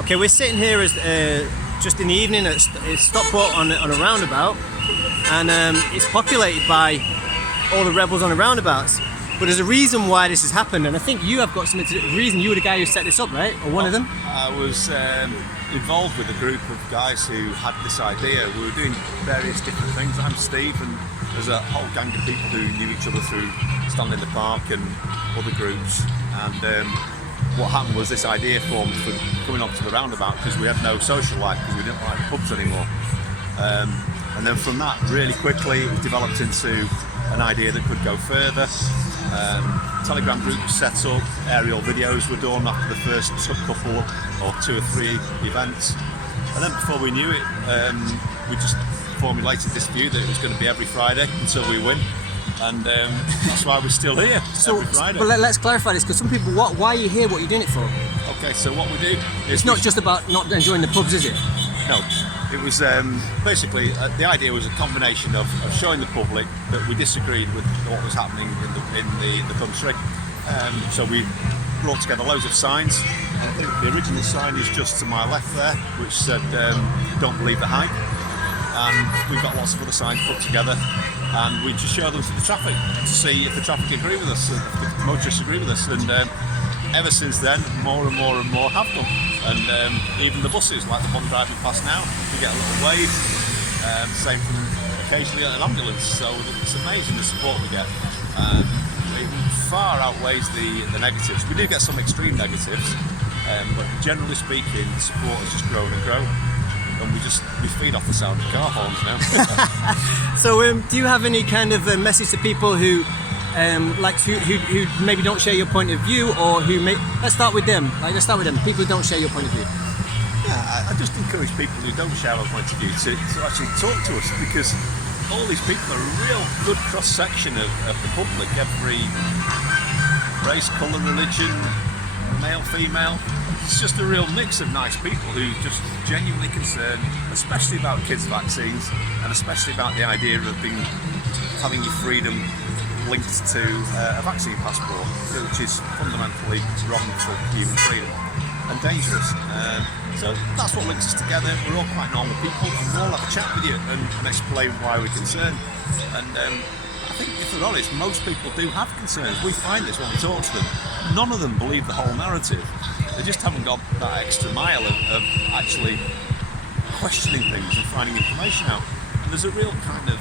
Okay, we're sitting here as just in the evening at Stockport on a roundabout, and it's populated by all the rebels on the roundabouts. But there's a reason why this has happened, and I think you have got something to do. The reason you were the guy who set this up, right? Or one of them? I was involved with a group of guys who had this idea. We were doing various different things. I'm Steve, and there's a whole gang of people who knew each other through Stand in the Park and other groups. And what happened was this idea formed for coming onto the roundabout because we had no social life, because we didn't like pubs anymore. And then from that, really quickly, it developed into an idea that could go further. Telegram group was set up, aerial videos were done after the first couple or 2 or 3 events, and then before we knew it, we just formulated this view that it was going to be every Friday until we win, and that's why we're still here every Friday. But let's clarify this, because some people, why are you here? What are you doing it for? Okay, so what we do is it's not just about not enjoying the pubs, is it? No. It was basically the idea was a combination of showing the public that we disagreed with what was happening in the country. So we brought together loads of signs. I think the original sign is just to my left there, which said "Don't believe the hype." And we've got lots of other signs put together, and we just show them to the traffic to see if the traffic agree with us, if the motorists agree with us. And ever since then, more and more and more have done. And even the buses, like the one driving past now, we get a little wave. Same from occasionally an ambulance. So it's amazing the support we get. It far outweighs the negatives. We do get some extreme negatives, but generally speaking, the support has just grown and grown. And we feed off the sound of car horns now. So do you have any kind of message to people who who maybe don't share your point of view, or who let's start with them. People who don't share your point of view. Yeah, I just encourage people who don't share our point of view to actually talk to us, because all these people are a real good cross section of the public. Every race, colour, religion, male, female. It's just a real mix of nice people who just genuinely concerned, especially about kids' vaccines, and especially about the idea of having your freedom linked to a vaccine passport, which is fundamentally wrong for human freedom and dangerous. So that's what links us together. We're all quite normal people, and we'll all have a chat with you and explain why we're concerned. And I think, if we're honest, most people do have concerns. We find this when we talk to them. None of them believe the whole narrative. They just haven't got that extra mile of actually questioning things and finding information out. And there's a real kind of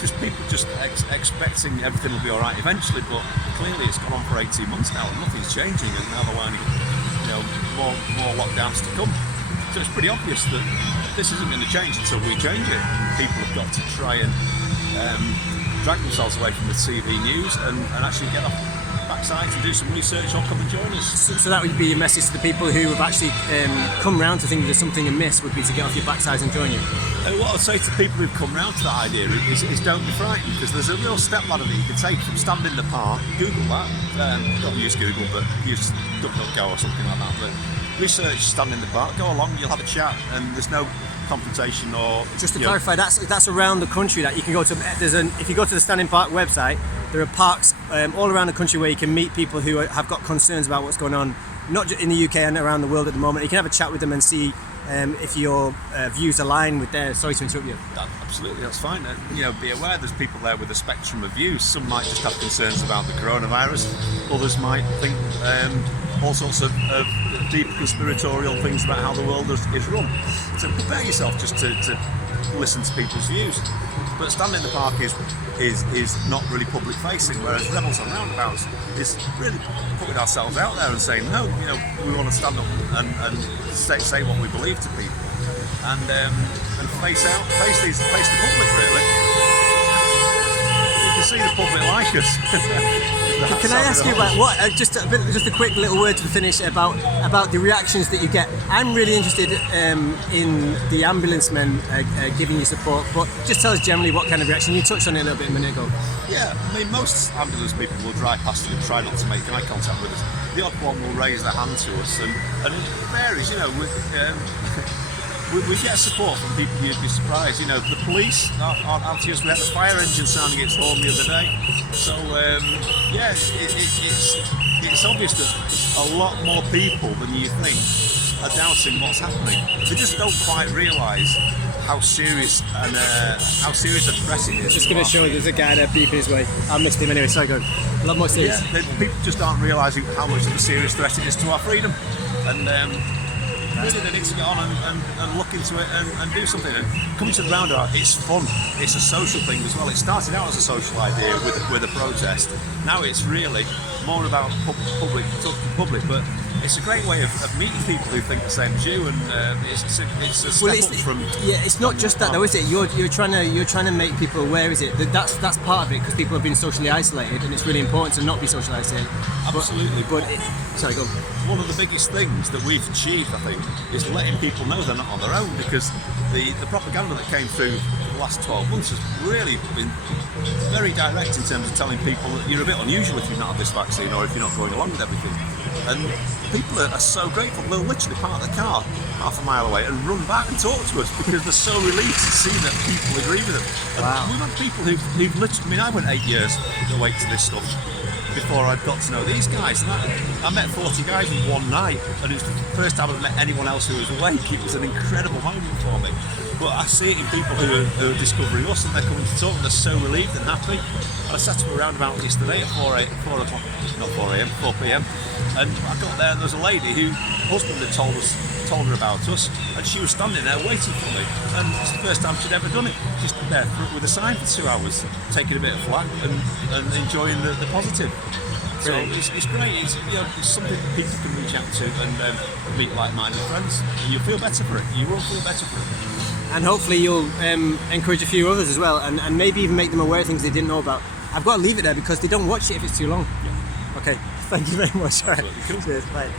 just people just expecting everything will be all right eventually, but clearly it's gone on for 18 months now and nothing's changing, and now they're learning, more lockdowns to come. So it's pretty obvious that this isn't going to change until we change it. People have got to try and drag themselves away from the TV news and actually get off backsides and do some research or come and join us. So that would be your message to the people who have actually come round to think there's something amiss, would be to get off your backsides and join you? What I'd say to people who've come round to that idea is don't be frightened, because there's a real step ladder that you can take from Stand in the Park. Google that. Don't use Google, but use DuckDuckGo or something like that. But research Stand in the Park, go along, you'll have a chat, and there's no confrontation or... Just to clarify, that's around the country that you can go to. If you go to the Stand in Park website, there are parks all around the country where you can meet people who have got concerns about what's going on, not just in the UK and around the world at the moment. You can have a chat with them and see if your views align with theirs. Sorry to interrupt you. Absolutely, that's fine. Be aware there's people there with a spectrum of views. Some might just have concerns about the coronavirus. Others might think all sorts of deep conspiratorial things about how the world is run. So prepare yourself just to listen to people's views. But Stand in the Park is not really public facing, whereas Rebels on Roundabouts is really putting ourselves out there and saying, no, we want to stand up and say what we believe to people, and face the public, really. You can see the public like us. Can I ask you about just a quick little word to finish about the reactions that you get? I'm really interested in the ambulance men giving you support, but just tell us generally what kind of reaction. You touched on it a little bit a minute ago. Yeah, I mean, most ambulance people will drive past and try not to make eye contact with us. The odd one will raise their hand to us, and it varies, We get support from people you'd be surprised. The police aren't anti-us. We had the fire engine sounding its horn the other day. So, it's it's obvious that a lot more people than you think are doubting what's happening. They just don't quite realise how serious a threat it is. Just going to show there's a guy there beeping his way. I missed him anyway, sorry, go. A lot more serious. Yeah, people just aren't realising how much of a serious threat it is to our freedom. And really they need to get on and look into it and do something. And coming to the Roundabout, it's fun. It's a social thing as well. It started out as a social idea with a protest. Now it's really more about public, talking to public, but it's a great way of meeting people who think the same as you, and it's a step up from. Yeah, it's not just that though, is it? You're trying to make people aware, is it? That's part of it, because people have been socially isolated, and it's really important to not be socially isolated. Absolutely. Sorry, go. One of the biggest things that we've achieved, I think, is letting people know they're not on their own, because the propaganda that came through for the last 12 months has really been very direct in terms of telling people that you're a bit unusual if you've not had this vaccine or if you're not going along with everything. And people are so grateful. They'll literally park the car half a mile away and run back and talk to us because they're so relieved to see that people agree with them. And we've had people who've literally, I mean, I went 8 years to wait to this stuff before I got to know these guys. And I met 40 guys in one night, and it was the first time I've met anyone else who was awake. It was an incredible moment for me. But I see it in people who are discovering us, and they're coming to talk, and they're so relieved and happy. And I sat to a Roundabout yesterday at 4 o'clock, not 4 a.m, 4 p.m. And I got there, and there was a lady whose husband had told her about us, and she was standing there waiting for me. And it's the first time she'd ever done it. She stood there with a sign for 2 hours, taking a bit of flack and enjoying the positive. So it's great. It's something that people can reach out to and meet like-minded friends, and you'll feel better for it. You will feel better for it. And hopefully you'll encourage a few others as well, and maybe even make them aware of things they didn't know about. I've got to leave it there because they don't watch it if it's too long. Yeah. Okay, thank you very much. All right. Absolutely cool. Cheers. Bye.